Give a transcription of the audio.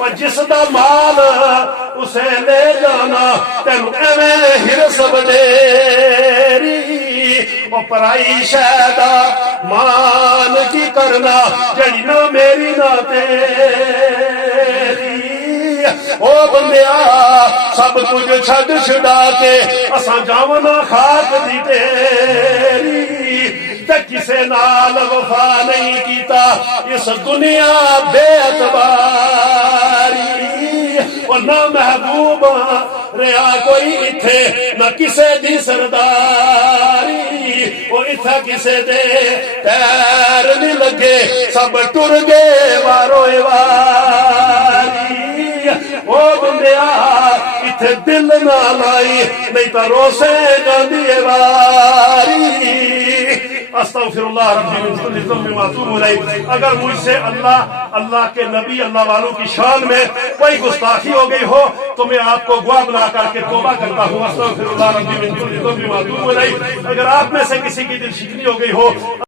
और जिसदा माल उसे ले जाना तेन एवें हिरस वडेरी और पराई शैदा मान की करना जड़ी ना मेरी ना तेरी ओ बंदिया सब कुछ छड़ छुड़ा के असा जावना खाक दी तेरी ते किसे नाल वफा नहीं कीता इस दुनिया बेअतबारी और ना महबूब रहा कोई इथे ना किसे दी सरदारी वो इथा किसे दे पैर नहीं लगे सब टुर गए वारो वारी ओ बंदिया इथे दिल ना लाई नहीं तो रोसे गांधी वारी अस्तगफिरुल्लाह रब्बी मिन कुल्ली ज़ंबिन व अतूबु इलैह। अगर मुझसे अल्लाह के नबी अल्लाह वालों की शान में कोई गुस्ताखी हो गई हो तो मैं आपको गवाह बना करके तौबा करता हूँ। अस्तगफिरुल्लाह रब्बी मिन कुल्ली ज़ंबिन व अतूबु इलैह। अगर आप में से किसी की दिल शिकनी हो गई हो